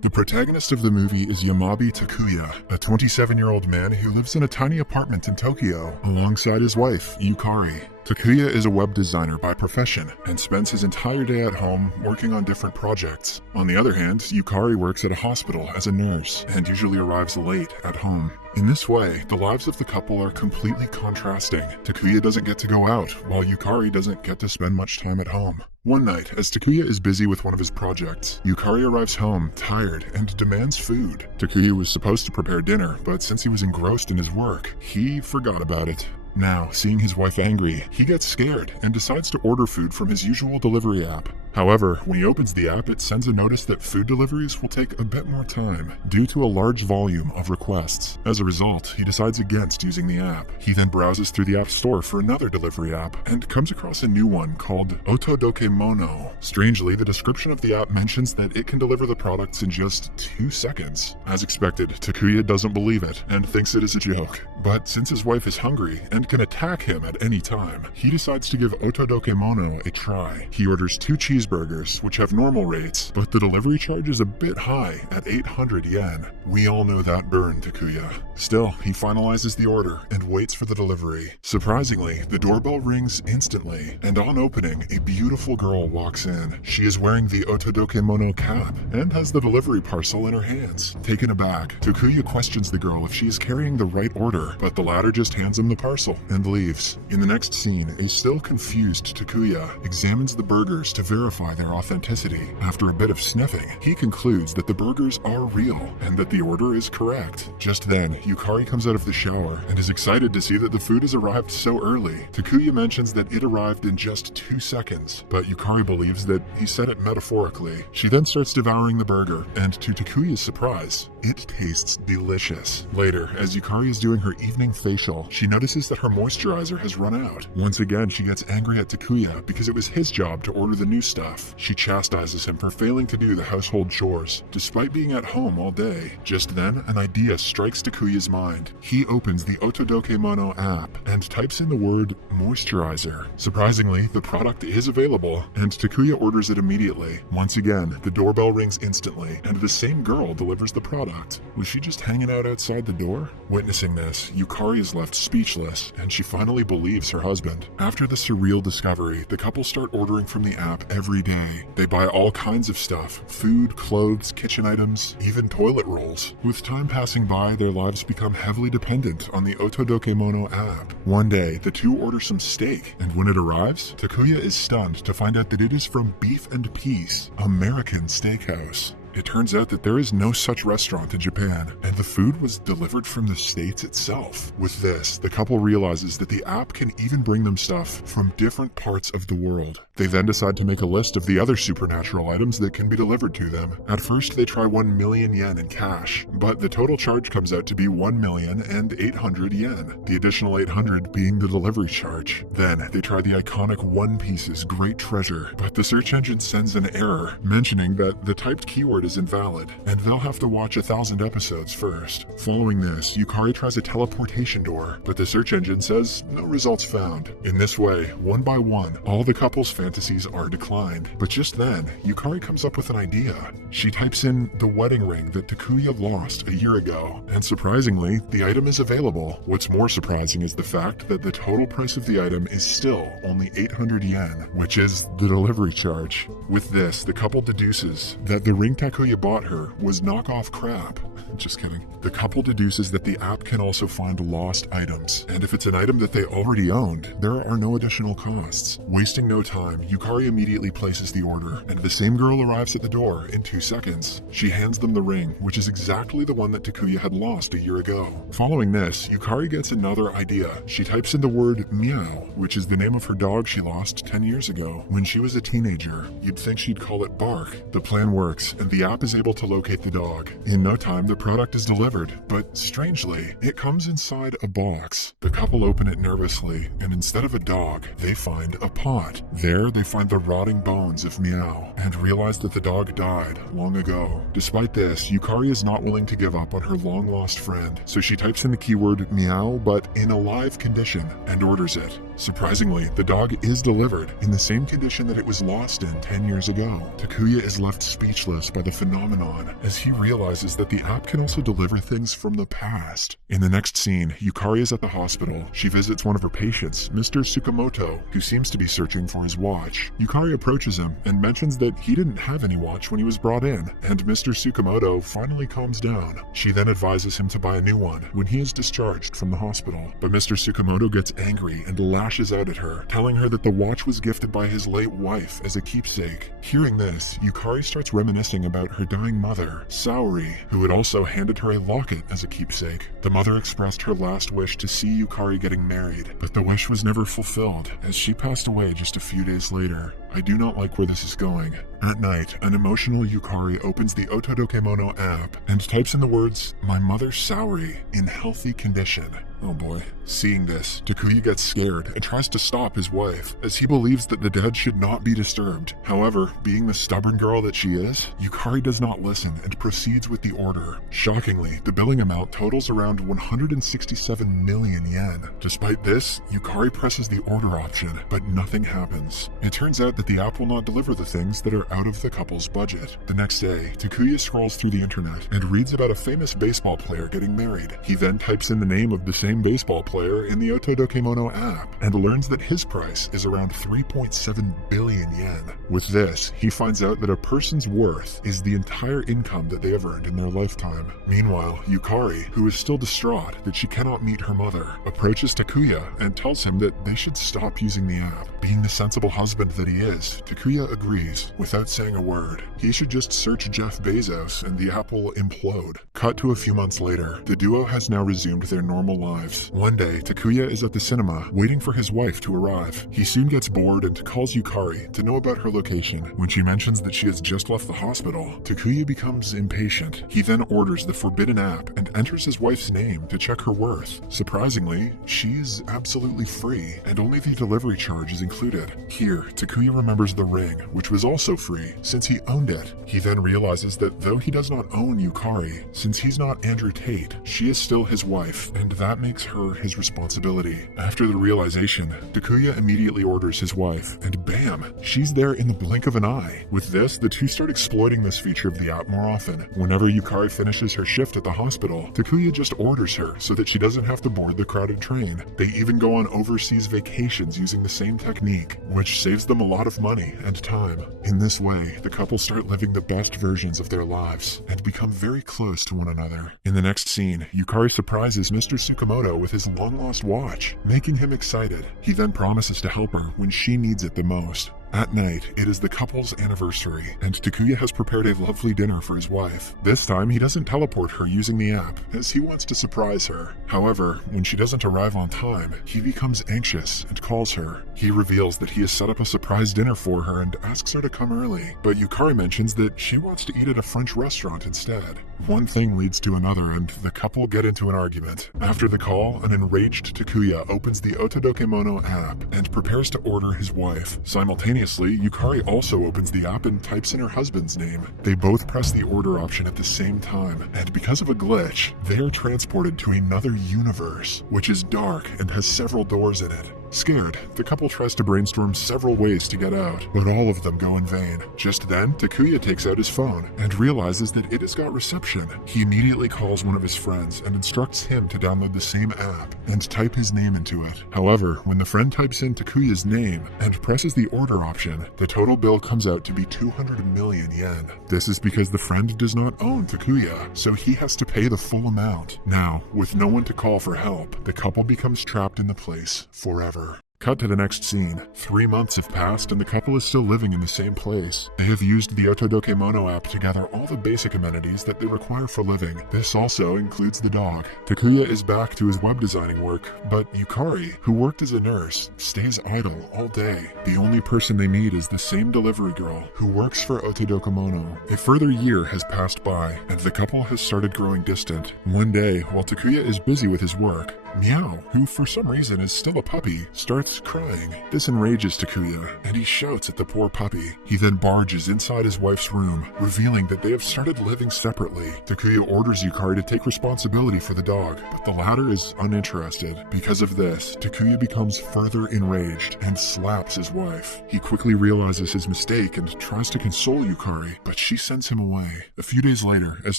The protagonist of the movie is Yamabi Takuya, a 27-year-old man who lives in a tiny apartment in Tokyo alongside his wife, Yukari. Takuya is a web designer by profession and spends his entire day at home working on different projects. On the other hand, Yukari works at a hospital as a nurse and usually arrives late at home. In this way, the lives of the couple are completely contrasting. Takuya doesn't get to go out, while Yukari doesn't get to spend much time at home. One night, as Takuya is busy with one of his projects, Yukari arrives home, tired, and demands food. Takuya was supposed to prepare dinner, but since he was engrossed in his work, he forgot about it. Now, seeing his wife angry, he gets scared and decides to order food from his usual delivery app. However, when he opens the app, it sends a notice that food deliveries will take a bit more time due to a large volume of requests. As a result, he decides against using the app. He then browses through the app store for another delivery app and comes across a new one called Otodokemono. Strangely, the description of the app mentions that it can deliver the products in just 2 seconds. As expected, Takuya doesn't believe it and thinks it is a joke. But since his wife is hungry and can attack him at any time, he decides to give Otodokemono a try. He orders 2 cheeseburgers, which have normal rates, but the delivery charge is a bit high at 800 yen. We all know that burn, Takuya. Still, he finalizes the order and waits for the delivery. Surprisingly, the doorbell rings instantly, and on opening, a beautiful girl walks in. She is wearing the Otodokemono cap and has the delivery parcel in her hands. Taken aback, Takuya questions the girl if she is carrying the right order, but the latter just hands him the parcel and leaves. In the next scene, a still confused Takuya examines the burgers to verify their authenticity. After a bit of sniffing, he concludes that the burgers are real and that the order is correct. Just then, Yukari comes out of the shower and is excited to see that the food has arrived so early. Takuya mentions that it arrived in just 2 seconds, but Yukari believes that he said it metaphorically. She then starts devouring the burger, and to Takuya's surprise, it tastes delicious. Later, as Yukari is doing her evening facial, she notices that her moisturizer has run out. Once again, she gets angry at Takuya because it was his job to order the new stuff. She chastises him for failing to do the household chores, despite being at home all day. Just then, an idea strikes Takuya's mind. He opens the Otodokemono app and types in the word moisturizer. Surprisingly, the product is available, and Takuya orders it immediately. Once again, the doorbell rings instantly, and the same girl delivers the product. Was she just hanging out outside the door? Witnessing this, Yukari is left speechless, and she finally believes her husband. After the surreal discovery, the couple start ordering from the app every day. They buy all kinds of stuff: food, clothes, kitchen items, even toilet rolls. With time passing by, their lives become heavily dependent on the Otodokemono app. One day, the two order some steak, and when it arrives, Takuya is stunned to find out that it is from Beef and Peace, American Steakhouse. It turns out that there is no such restaurant in Japan, and the food was delivered from the States itself. With this, the couple realizes that the app can even bring them stuff from different parts of the world. They then decide to make a list of the other supernatural items that can be delivered to them. At first, they try 1 million yen in cash, but the total charge comes out to be 1,800,000 yen, the additional 800 being the delivery charge. Then, they try the iconic One Piece's Great Treasure, but the search engine sends an error, mentioning that the typed keyword is invalid, and they'll have to watch 1,000 episodes first. Following this, Yukari tries a teleportation door, but the search engine says no results found. In this way, one by one, all the couple's fantasies are declined. But just then, Yukari comes up with an idea. She types in the wedding ring that Takuya lost a year ago, and surprisingly, the item is available. What's more surprising is the fact that the total price of the item is still only 800 yen, which is the delivery charge. With this, the couple deduces that the ring Takuya bought her was knockoff crap. Just kidding. The couple deduces that the app can also find lost items, and if it's an item that they already owned, there are no additional costs. Wasting no time, Yukari immediately places the order, and the same girl arrives at the door in 2 seconds. She hands them the ring, which is exactly the one that Takuya had lost a year ago. Following this, Yukari gets another idea. She types in the word meow, which is the name of her dog she lost 10 years ago. When she was a teenager, you'd think she'd call it Bark. The plan works, and the app is able to locate the dog. In no time, the product is delivered, but strangely, it comes inside a box. The couple open it nervously, and instead of a dog, they find a pot. There, they find the rotting bones of Meow, and realize that the dog died long ago. Despite this, Yukari is not willing to give up on her long-lost friend, so she types in the keyword Meow, but in a live condition, and orders it. Surprisingly, the dog is delivered in the same condition that it was lost in 10 years ago. Takuya is left speechless by the phenomenon, as he realizes that the app can also deliver things from the past. In the next scene, Yukari is at the hospital. She visits one of her patients, Mr. Tsukamoto, who seems to be searching for his watch. Yukari approaches him and mentions that he didn't have any watch when he was brought in, and Mr. Tsukamoto finally calms down. She then advises him to buy a new one when he is discharged from the hospital. But Mr. Tsukamoto gets angry and lashes out at her, telling her that the watch was gifted by his late wife as a keepsake. Hearing this, Yukari starts reminiscing about her dying mother, Saori, who had also handed her a locket as a keepsake. The mother expressed her last wish to see Yukari getting married, but the wish was never fulfilled, as she passed away just a few days later. I do not like where this is going. At night, an emotional Yukari opens the Otodokemono app and types in the words, "My mother Saori, in healthy condition." Oh boy. Seeing this, Takuya gets scared and tries to stop his wife, as he believes that the dead should not be disturbed. However, being the stubborn girl that she is, Yukari does not listen and proceeds with the order. Shockingly, the billing amount totals around 167 million yen. Despite this, Yukari presses the order option, but nothing happens. It turns out that the app will not deliver the things that are out of the couple's budget. The next day, Takuya scrolls through the internet and reads about a famous baseball player getting married. He then types in the name of the same baseball player in the Otodokemono app and learns that his price is around 3.7 billion yen. With this, he finds out that a person's worth is the entire income that they have earned in their lifetime. Meanwhile, Yukari, who is still distraught that she cannot meet her mother, approaches Takuya and tells him that they should stop using the app. Being the sensible husband that he is, Takuya agrees without saying a word. He should just search Jeff Bezos and the app will implode. Cut to a few months later, the duo has now resumed their normal lives. One day, Takuya is at the cinema waiting for his wife to arrive. He soon gets bored and calls Yukari to know about her location. When she mentions that she has just left the hospital, Takuya becomes impatient. He then orders the forbidden app and enters his wife's name to check her worth. Surprisingly, she's absolutely free, and only the delivery charge is included. Here, Takuya remembers the ring, which was also free since he owned it. He then realizes that though he does not own Yukari, since he's not Andrew Tate, she is still his wife, and that makes her his responsibility. After the realization, Takuya immediately orders his wife, and bam, she's there in the blink of an eye. With this, the two start exploiting this feature of the app more often. Whenever Yukari finishes her shift at the hospital, Takuya just orders her so that she doesn't have to board the crowded train. They even go on overseas vacations using the same technique, which saves them a lot of money and time. In this way, the couple start living the best versions of their lives and become very close to one another. In the next scene, Yukari surprises Mr. Tsukamoto with his long-lost watch, making him excited. He then promises to help her when she needs it the most. At night, it is the couple's anniversary, and Takuya has prepared a lovely dinner for his wife. This time, he doesn't teleport her using the app, as he wants to surprise her. However, when she doesn't arrive on time, he becomes anxious and calls her. He reveals that he has set up a surprise dinner for her and asks her to come early, but Yukari mentions that she wants to eat at a French restaurant instead. One thing leads to another, and the couple get into an argument. After the call, an enraged Takuya opens the Otodokemono app and prepares to order his wife. Simultaneously, Yukari also opens the app and types in her husband's name. They both press the order option at the same time, and because of a glitch, they are transported to another universe, which is dark and has several doors in it. Scared, the couple tries to brainstorm several ways to get out, but all of them go in vain. Just then, Takuya takes out his phone and realizes that it has got reception. He immediately calls one of his friends and instructs him to download the same app and type his name into it. However, when the friend types in Takuya's name and presses the order option, the total bill comes out to be 200 million yen. This is because the friend does not own Takuya, so he has to pay the full amount. Now, with no one to call for help, the couple becomes trapped in the place forever. Cut to the next scene. 3 months have passed and the couple is still living in the same place. They have used the Otodokemono app to gather all the basic amenities that they require for living. This also includes the dog. Takuya is back to his web designing work, but Yukari, who worked as a nurse, stays idle all day. The only person they meet is the same delivery girl who works for Otodokemono. A further year has passed by, and the couple has started growing distant. One day, while Takuya is busy with his work, Meow, who for some reason is still a puppy, starts crying. This enrages Takuya, and he shouts at the poor puppy. He then barges inside his wife's room, revealing that they have started living separately. Takuya orders Yukari to take responsibility for the dog, but the latter is uninterested. Because of this, Takuya becomes further enraged and slaps his wife. He quickly realizes his mistake and tries to console Yukari, but she sends him away. A few days later, as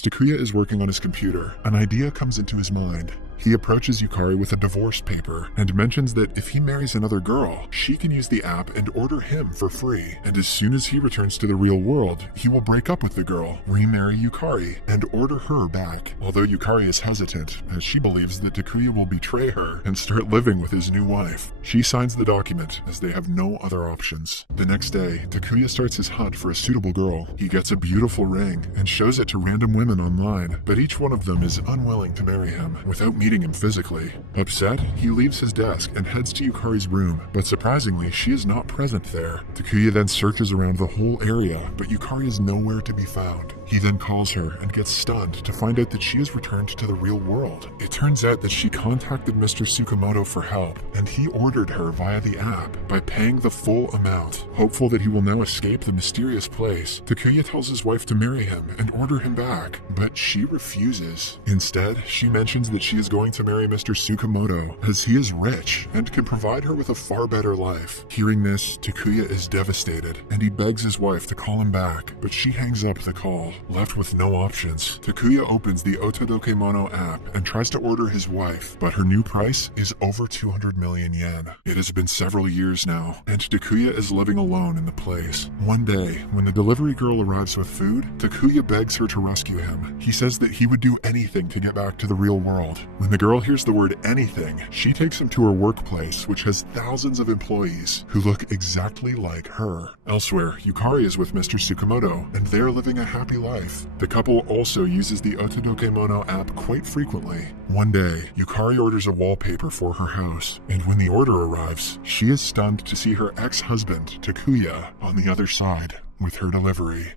Takuya is working on his computer, an idea comes into his mind. He approaches Yukari with a divorce paper and mentions that if he marries another girl, she can use the app and order him for free. And as soon as he returns to the real world, he will break up with the girl, remarry Yukari, and order her back. Although Yukari is hesitant, as she believes that Takuya will betray her and start living with his new wife. She signs the document as they have no other options. The next day, Takuya starts his hunt for a suitable girl. He gets a beautiful ring and shows it to random women online, but each one of them is unwilling to marry him without meeting him physically. Upset, he leaves his desk and heads to Yukari's room, but surprisingly, she is not present there. Takuya then searches around the whole area, but Yukari is nowhere to be found. He then calls her and gets stunned to find out that she has returned to the real world. It turns out that she contacted Mr. Tsukamoto for help, and he ordered her via the app by paying the full amount. Hopeful that he will now escape the mysterious place, Takuya tells his wife to marry him and order him back, but she refuses. Instead, she mentions that she is going to marry Mr. Tsukamoto as he is rich and can provide her with a far better life. Hearing this, Takuya is devastated, and he begs his wife to call him back, but she hangs up the call. Left with no options, Takuya opens the Otodokemono app and tries to order his wife, but her new price is over 200 million yen. It has been several years now, and Takuya is living alone in the place. One day, when the delivery girl arrives with food, Takuya begs her to rescue him. He says that he would do anything to get back to the real world. When the girl hears the word anything, she takes him to her workplace, which has thousands of employees who look exactly like her. Elsewhere, Yukari is with Mr. Tsukamoto, and they're living a happy life. The couple also uses the Otodokemono app quite frequently. One day, Yukari orders a wallpaper for her house, and when the order arrives, she is stunned to see her ex-husband, Takuya, on the other side with her delivery.